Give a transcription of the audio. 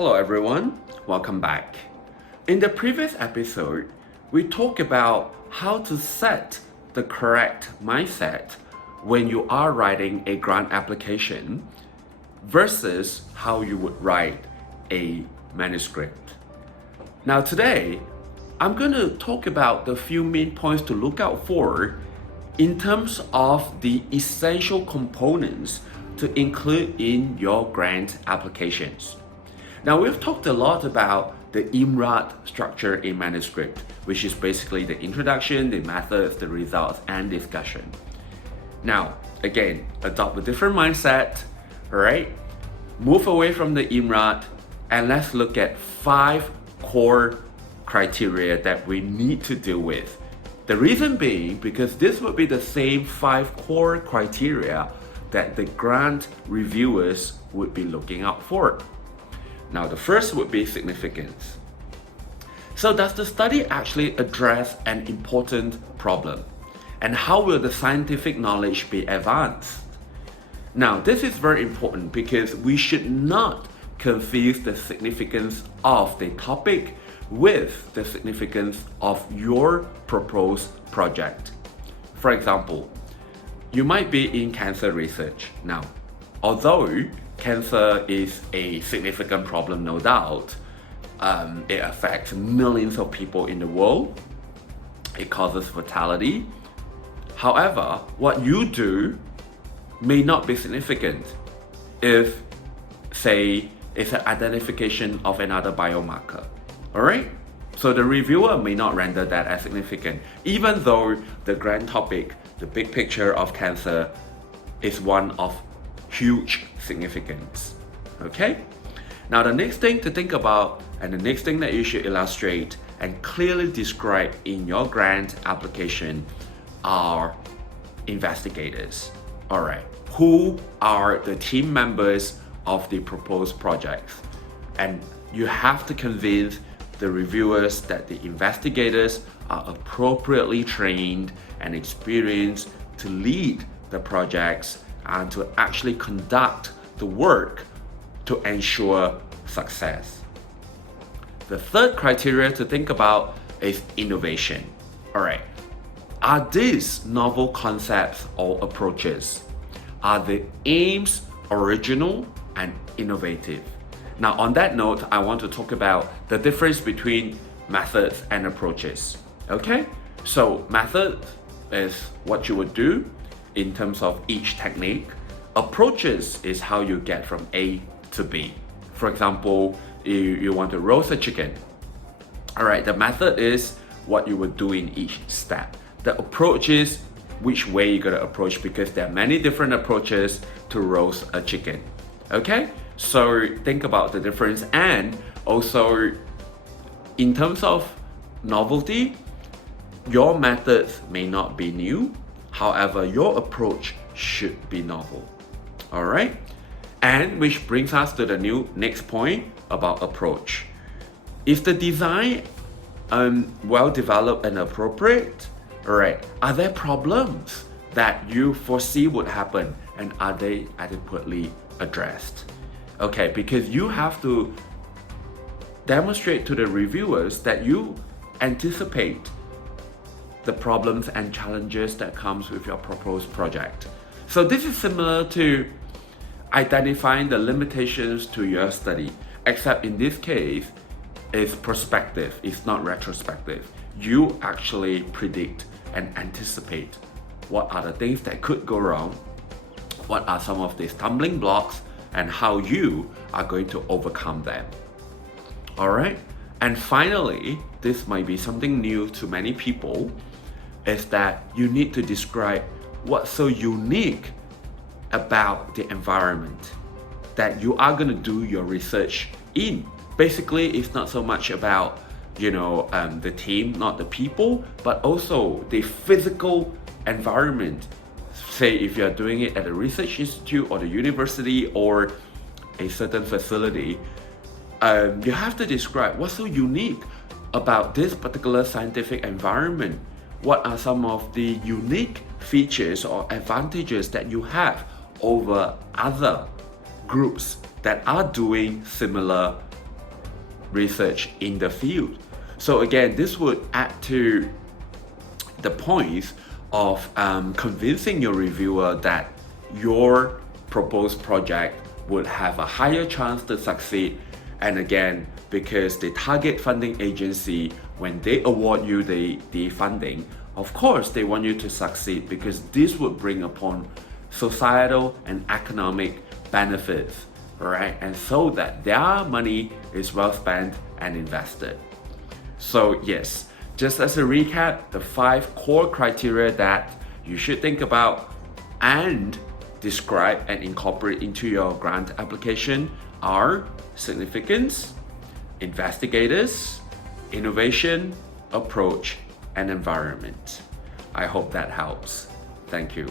Hello everyone, welcome back. In the previous episode, we talked about how to set the correct mindset when you are writing a grant application versus how you would write a manuscript. Now today, I'm going to talk about the few main points to look out for in terms of the essential components to include in your grant applications. Now we've talked a lot about the IMRAD structure in manuscript, which is basically the introduction, the methods, the results, and discussion. Now, again, adopt a different mindset, alright? Move away from the IMRAD and let's look at 5 core criteria that we need to deal with. The reason being because this would be the same 5 core criteria that the grant reviewers would be looking out for. Now, the first would be significance. So does the study actually address an important problem? And how will the scientific knowledge be advanced? Now, this is very important because we should not confuse the significance of the topic with the significance of your proposed project. For example, you might be in cancer research. Now, although cancer is a significant problem, no doubt, it affects millions of people in the world, it causes fatality. However, what you do may not be significant if, say, it's an identification of another biomarker. Alright? So the reviewer may not render that as significant, even though the grand topic, the big picture of cancer, is one of huge significance. Okay? Now the next thing to think about and the next thing that you should illustrate and clearly describe in your grant application are investigators. Alright, who are the team members of the proposed projects? And you have to convince the reviewers that the investigators are appropriately trained and experienced to lead the projects and to actually conduct the work to ensure success. The third criteria to think about is innovation. Alright, are these novel concepts or approaches? Are the aims original and innovative? Now on that note, I want to talk about the difference between methods and approaches. Okay? So method is what you would do in terms of each technique. Approaches is how you get from A to B. For example, you want to roast a chicken. Alright, the method is what you would do in each step. The approach is which way you're gonna approach, because there are many different approaches to roast a chicken. Okay? So think about the difference, and also in terms of novelty, your methods may not be new, however your approach should be novel. Alright? And which brings us to the next point about approach. Is the design well developed and appropriate? Alright, are there problems that you foresee would happen, and are they adequately addressed? Okay, because you have to demonstrate to the reviewers that you anticipate the problems and challenges that comes with your proposed project. So this is similar to identifying the limitations to your study, except in this case, it's prospective, it's not retrospective. You actually predict and anticipate what are the things that could go wrong, what are some of the stumbling blocks, and how you are going to overcome them. Alright? And finally, this might be something new to many people, is that you need to describe what's so unique about the environment that you are going to do your research in. Basically, it's not so much about the team, not the people, but also the physical environment. Say if you're doing it at a research institute or the university or a certain facility, you have to describe what's so unique about this particular scientific environment. What are some of the unique features or advantages that you have over other groups that are doing similar research in the field. So again, this would add to the points of convincing your reviewer that your proposed project would have a higher chance to succeed. And again, because the target funding agency, when they award you the funding, of course they want you to succeed, because this would bring upon societal and economic benefits, right? And so that their money is well spent and invested. So yes, just as a recap, the 5 core criteria that you should think about and describe and incorporate into your grant application are significance, investigators, innovation, approach, and environment. I hope that helps. Thank you.